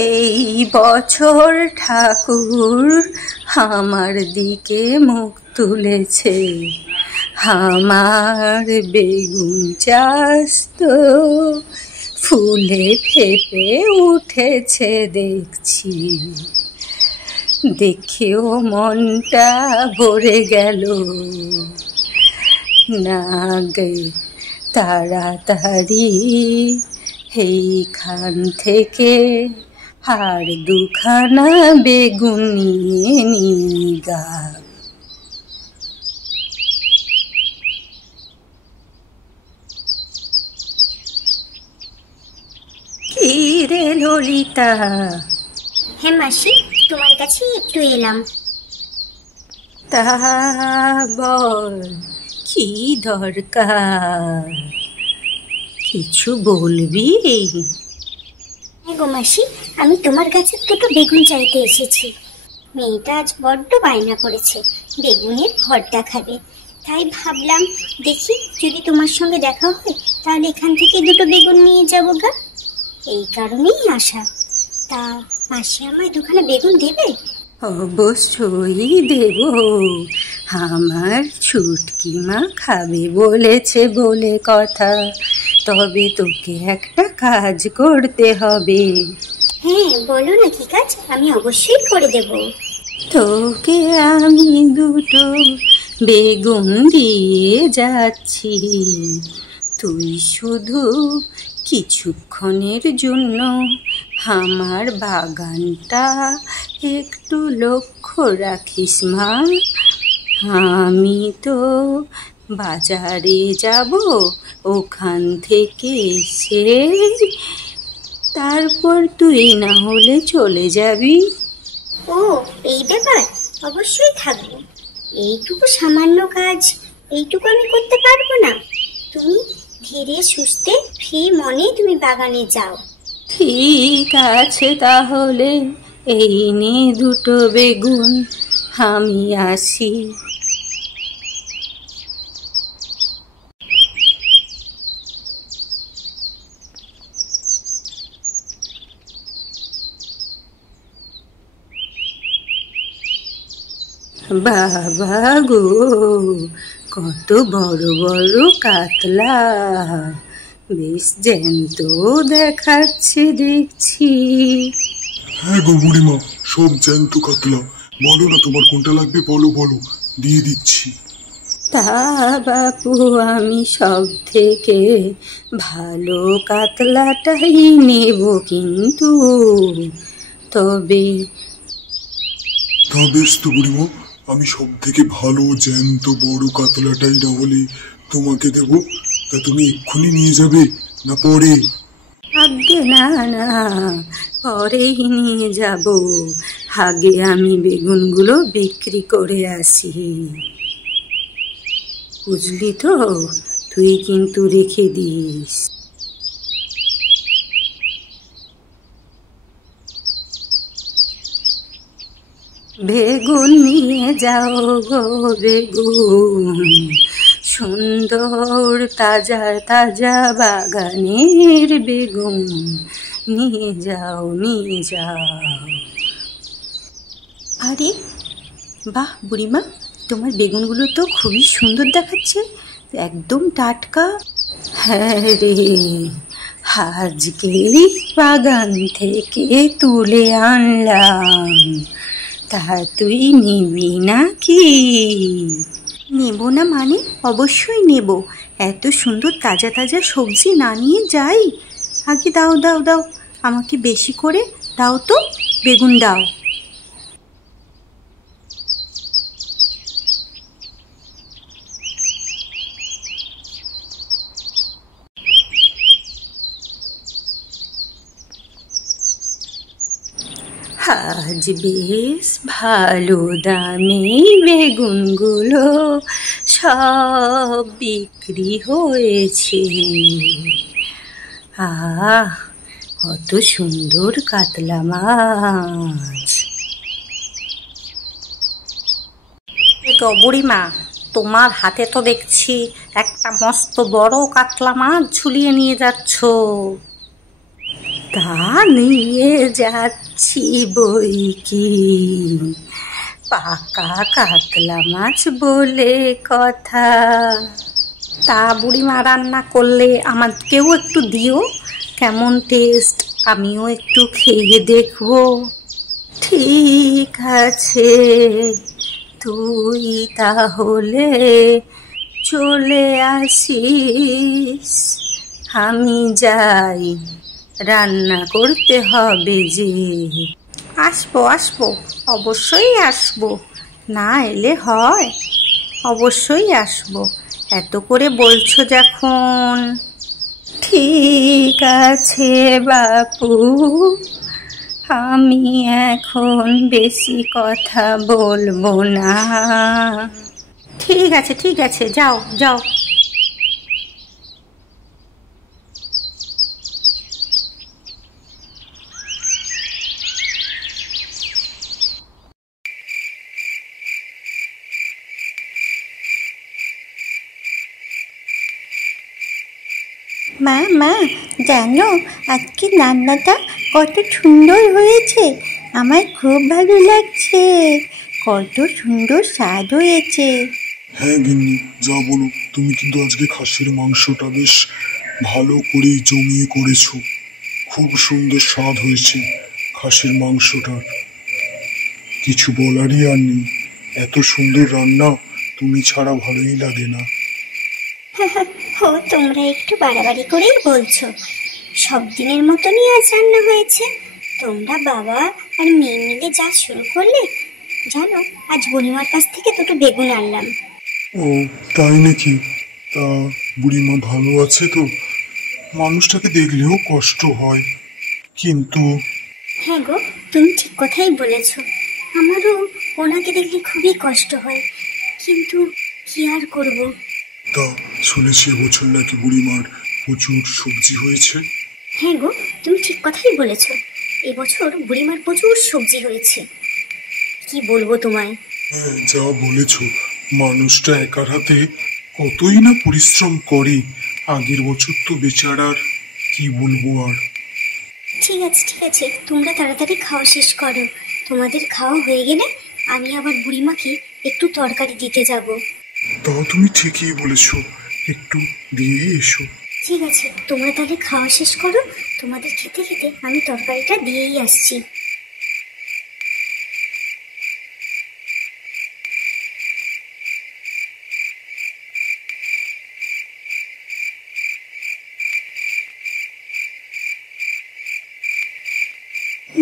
এই বছর ঠাকুর আমার দিকে মুখ তুলেছে, আমার বেগুন চাষ তো ফুলে ফেপে উঠেছে দেখছি। দেখেও মনটা ভরে গেল, না গে তাড়াতাড়ি এইখান থেকে আর দুখানা বেগুন নিয়ে নিগা। কি রে ললিতা? হ্যাঁ মাসি, তোমার কাছে একটু এলাম। তা বল, কি দরকার? কিছু বলবি? হ্যাঁ গো মাসি, আমি তোমার কাছে দুটো বেগুন চাইতে এসেছি। মেয়েটা আজ বড্ড বায়না করেছে বেগুনের ভর্তা খাবে, তাই ভাবলাম দেখি যদি তোমার সঙ্গে দেখা হয় তাহলে এখান থেকে দুটো বেগুন নিয়ে যাবো গা। এই কারণেই আসা। তা মাসি আমায় দুখানা বেগুন দেবে? অবশ্যই দেব, আমার ছুটকি মা খাবে বলেছে বলে কথা। তবে তোকে একটা কাজ করতে হবে। হ্যাঁ বলো না, কি কাজ? আমি অবশ্যই করে দেব। তোকে আমি দুটো বেগুন দিয়ে যাচ্ছি, তুই শুধু কিছুক্ষণের জন্য আমার বাগানটা একটু লক্ষ্য রাখিস মা। আমি তো বাজারে যাব, ওখান থেকে এসে তারপর তুই না হলে চলে যাবি। ও এই ব্যাপার, অবশ্যই থাকবো। এইটুকু সামান্য কাজ, এইটুকু আমি করতে পারবো না? তুমি ধীরে সুস্থে ফ্রি মনে তুমি বাগানে যাও। ঠিক আছে তাহলে, এই নে দুটো বেগুন, আমি আসি। বাবা গো, কত বড় বড় কাতলা, বেশ জ্যান্ত দেখাচ্ছে দেখছি। হ্যাঁ গো বুড়িমা, সব জ্যান্ত কাতলা। বলো না তোমার কোনটা লাগবে, বলো বলো, দিয়ে দিচ্ছি। তা বাপু, আমি সব থেকে ভালো কাতলাটাই নেব, কিন্তু তবে তা বেশ তো বুড়িমা, আমি সব থেকে ভালো জ্যান্ত বড় কাতলাটাই না হলে তোমাকে দেব। তা তুমি এক্ষুনি নিয়ে যাবে না পরে? আগে না না, পরেই নিয়ে যাব। আগে আমি বেগুনগুলো বিক্রি করে আসি, বুঝলি তো? তুই কিন্তু রেখে দিস। বেগুন নিয়ে যাও গো বেগুন, সুন্দর তাজা তাজা বাগানের বেগুন নিয়ে যাও নিয়ে যাও। আরে বাহ বুড়িমা, তোমার বেগুনগুলো তো খুবই সুন্দর দেখাচ্ছে, একদম টাটকা। হ্যাঁ রে, আজকেই বাগান থেকে তুলে আনলাম। তা তুই নিবি নাকি? নেব না মানে? অবশ্যই নেব। এত সুন্দর তাজা তাজা সবজি না নিয়ে যাই? আগে দাও দাও দাও, আমাকে বেশি করে দাও তো, বেগুন দাও। আজ বেশ ভালো দামে বেগুনগুলো সব বিক্রি হয়েছে। আহ, কত সুন্দর কাতলা মাছ। বুড়িমা, তোমার হাতে তো দেখছি একটা মস্ত বড় কাতলা মাছ ঝুলিয়ে নিয়ে যাচ্ছ। তা নিয়ে যাচ্ছি বই কি, পাকা কাতলা মাছ বলে কথা। তা বুড়িমা রান্না করলে আমাকেও একটু দিও, কেমন টেস্ট আমিও একটু খেয়ে দেখবো। ঠিক আছে, তুই তাহলে চলে আসিস, আমি যাই, রান্না করতে হবে যে। আসবো আসবো, অবশ্যই আসবো, না এলে হয়, অবশ্যই আসবো, এত করে বলছো যখন। ঠিক আছে বাপু, আমি এখন বেশি কথা বলবো না। ঠিক আছে, যাও যাও। মা মা, জানো আজকে রান্নাটা কত সুন্দর হয়েছে, আমার খুব ভালো লাগছে, কত সুন্দর স্বাদ হয়েছে। হ্যাঁ গিন্নি, যা বলো, তুমি কিন্তু আজকে খাসির মাংসটা বেশ ভালো করেই জমিয়ে করেছো। খুব সুন্দর স্বাদ হয়েছে খাসির মাংসটার, কিছু বলারই আর নেই। এত সুন্দর রান্না তুমি ছাড়া ভালোই লাগে না। ও, তোমরা একটু বাড়াবাড়ি করেই বলছো, সব দিনের মতনই আজ রান্না হয়েছে। তোমরা বাবা আর মেয়ে মিলে যা শুরু করলে, জানো আজ বুড়িমার কাছ থেকে দুটো বেগুন আনলাম। ও তাই নাকি? তা বুড়িমা ভালো আছে তো? মানুষটাকে দেখলেও কষ্ট হয়, কিন্তু হ্যাঁ গো, তুমি ঠিক কথাই বলেছ, আমারও ওনাকে দেখলে খুবই কষ্ট হয়, কিন্তু কি আর করব। তা শুনেছি এবছর নাকি বুড়িমার প্রচুর সবজি হয়েছে। হ্যাঁ গো, তুমি ঠিক কথাই বলেছ, এবছর বুড়িমার প্রচুর সবজি হয়েছে, কি বলবো তোমায়। হ্যাঁ, যা বলেছ, মানুষটা একার হাতে কতই না পরিশ্রম করে। আগের বছর তো বেচারার কি বলবো আর। ঠিক আছে, তোমরা তাড়াতাড়ি খাওয়া শেষ করো, তোমাদের খাওয়া হয়ে গেলে আমি আবার বুড়িমাকে একটু তরকারি দিতে যাব। তা তুমি ঠিকই বলেছ, একটু দিয়ে এসো। ঠিক আছে, তোমরা তাহলে খাওয়া শেষ করো, তোমাদের খেতে খেতে আমি তরকারিটা দিয়েই আসছি।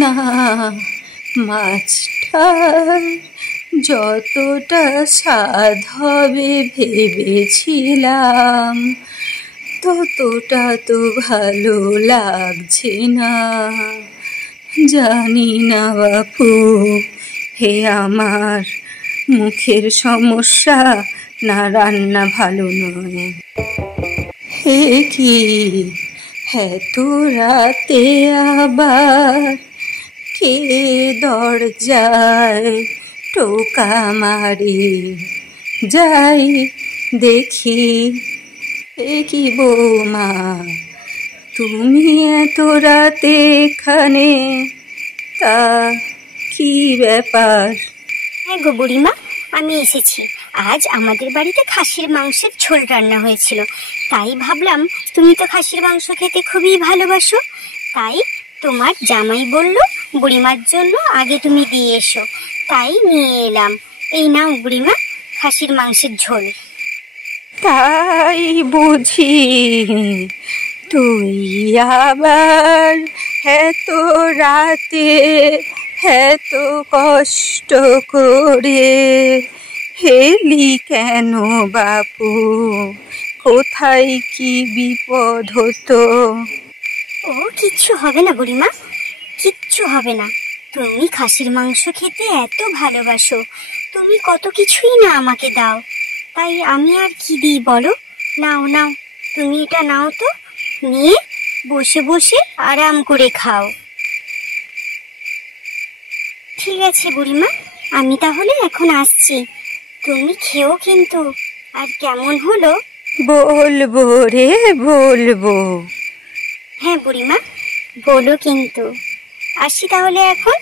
না, মাছটা যতটা স্বাদ হবে ভেবেছিলাম ততটা তো ভালো লাগছে না। জানি না বাপু, হে আমার মুখের সমস্যা না রান্না ভালো নয়। হে কি, এত রাতে আবার কে দরজায় টোকা মারে? যাই দেখি। এ কি বৌমা, তুমি এত রাতে এখানে, তা কি ব্যাপার? হ্যাঁ গো বুড়িমা, আমি এসেছি। আজ আমাদের বাড়িতে খাসির মাংসের ঝোল রান্না হয়েছিল, তাই ভাবলাম তুমি তো খাসির মাংস খেতে খুবই ভালোবাসো, তাই তোমার জামাই বলল বুড়িমার জন্য আগে তুমি দিয়ে এসো, তাই নিয়ে এলাম। এই নাও বুড়িমা, খাসির মাংসের ঝোল। তাই বুঝি, তুই আবার এত রাতে এত কষ্ট করে হেলি কেন বাপু? কোথায় কি বিপদ হতো? ও কিচ্ছু হবে না বুড়িমা, কিচ্ছু হবে না। তুমি খাসির মাংস খেতে এত ভালোবাসো, তুমি কত কিছুই না আমাকে দাও, তাই আমি আর কি দিই বলো। নাও নাও, তুমি এটা নাও তো, নিয়ে বসে বসে আরাম করে খাও। ঠিক আছে বুড়িমা, আমি তাহলে এখন আসছি, তুমি খেও কিন্তু। আর কেমন হলো? বলবো রে বলবো। হ্যাঁ বুড়িমা, বলো কিন্তু। আসি তাহলে এখন।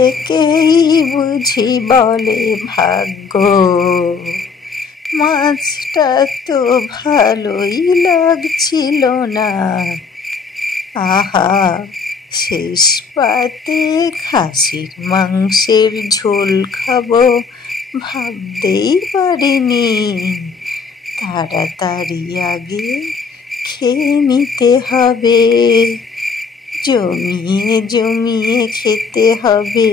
একেই বুঝি বলে ভাগ্য, মাছটা তো ভালোই লাগছিল না। আহা, শেষ পাতে খাসির মাংসের ঝোল খাবো ভাবতেই পারিনি। তাড়াতাড়ি আগে খেয়ে নিতে হবে, জমিয়ে জমিয়ে খেতে হবে।